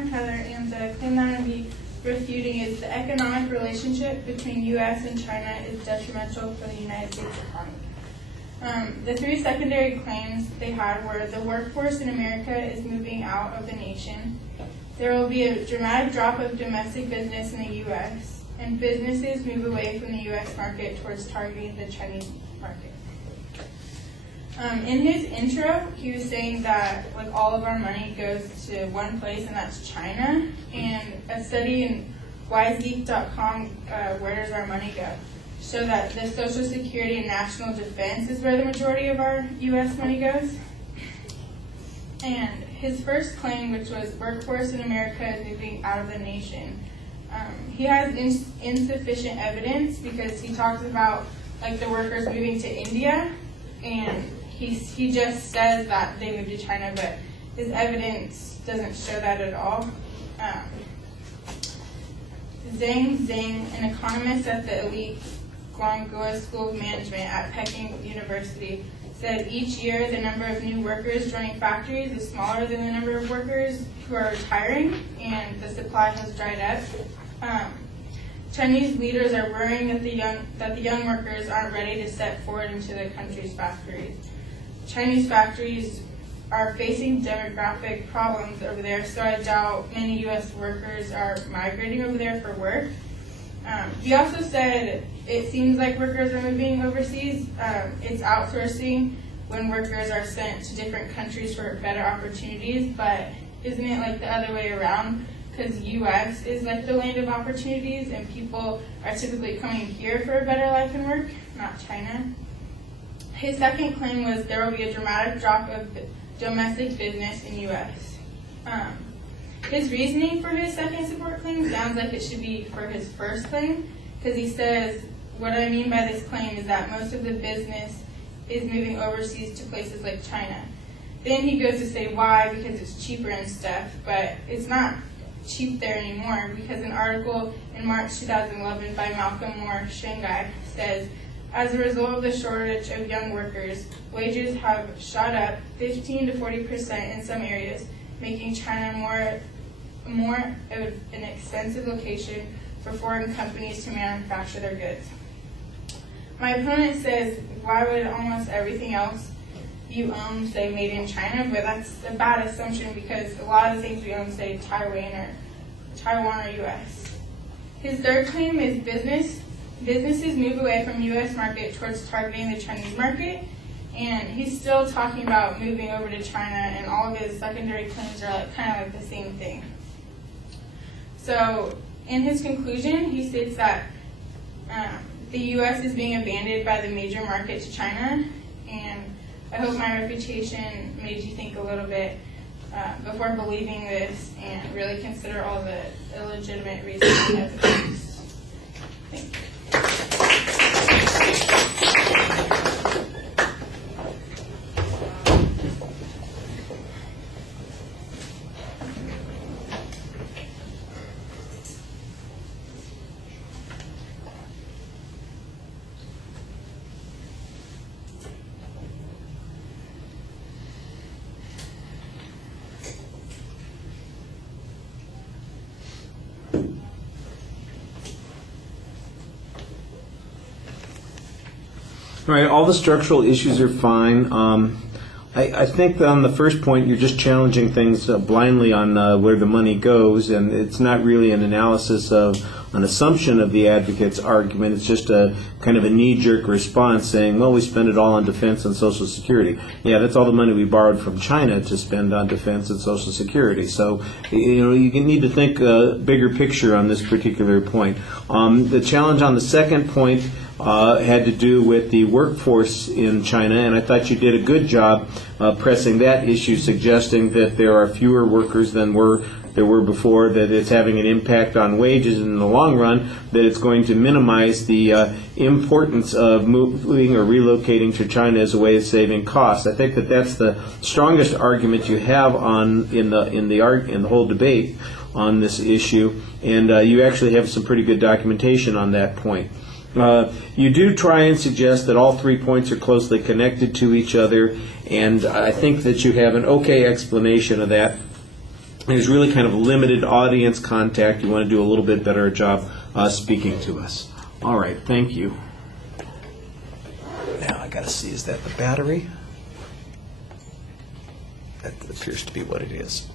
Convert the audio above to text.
I'm Heather, and the claim that I'm going to be refuting is the economic relationship between U.S. and China is detrimental for the United States economy. The three secondary claims they had were the workforce in America is moving out of the nation, there will be a dramatic drop of domestic business in the U.S., and businesses move away from the U.S. market towards targeting the Chinese market. In his intro, he was saying that like all of our money goes to one place, and that's China. And a study in wisegeek.com, where does our money go, showed that the Social Security and National Defense is where the majority of our U.S. money goes. And his first claim, which was workforce in America is moving out of the nation, he has insufficient evidence because he talks about like the workers moving to India, and he just says that they moved to China, but his evidence doesn't show that at all. Zhang, an economist at the elite Guangzhou School of Management at Peking University, said each year the number of new workers joining factories is smaller than the number of workers who are retiring, and the supply has dried up. Chinese leaders are worrying that the young workers aren't ready to step forward into the country's factories. Chinese factories are facing demographic problems over there, so I doubt many U.S. workers are migrating over there for work. He also said it seems like workers are moving overseas. It's outsourcing when workers are sent to different countries for better opportunities, but isn't it like the other way around? Because U.S. is like the land of opportunities, and people are typically coming here for a better life and work, not China. His second claim was there will be a dramatic drop of domestic business in U.S. His reasoning for his second support claim sounds like it should be for his first claim, because he says, what I mean by this claim is that most of the business is moving overseas to places like China. Then he goes to say why, because it's cheaper and stuff, but it's not cheap there anymore, because an article in March 2011 by Malcolm Moore Shanghai says, as a result of the shortage of young workers, wages have shot up 15 to 40% in some areas, making China more of an expensive location for foreign companies to manufacture their goods. My opponent says, why would almost everything else you own say made in China? But that's a bad assumption because a lot of the things we own say Taiwan or U.S. His third claim is businesses move away from U.S. market towards targeting the Chinese market, and he's still talking about moving over to China, and all of his secondary claims are kind of like the same thing. So in his conclusion, he states that the U.S. is being abandoned by the major market to China, and I hope my refutation made you think a little bit before believing this and really consider all the illegitimate reasons and evidence. Thank you. All right, all the structural issues are fine. I think that on the first point, you're just challenging things blindly on where the money goes, and it's not really an analysis of an assumption of the advocate's argument. It's just a kind of a knee-jerk response saying, well, we spend it all on defense and Social Security. Yeah, that's all the money we borrowed from China to spend on defense and Social Security. So, you need to think a bigger picture on this particular point. The challenge on the second point had to do with the workforce in China, and I thought you did a good job pressing that issue, suggesting that there are fewer workers than there were before, that it's having an impact on wages, and in the long run, that it's going to minimize the importance of moving or relocating to China as a way of saving costs. I think that that's the strongest argument you have in the whole debate on this issue, and you actually have some pretty good documentation on that point. You do try and suggest that all 3 points are closely connected to each other, and I think that you have an okay explanation of that. there's really kind of limited audience contact. You want to do a little bit better job speaking to us. All right, thank you. Now I got to see, is that the battery? That appears to be what it is.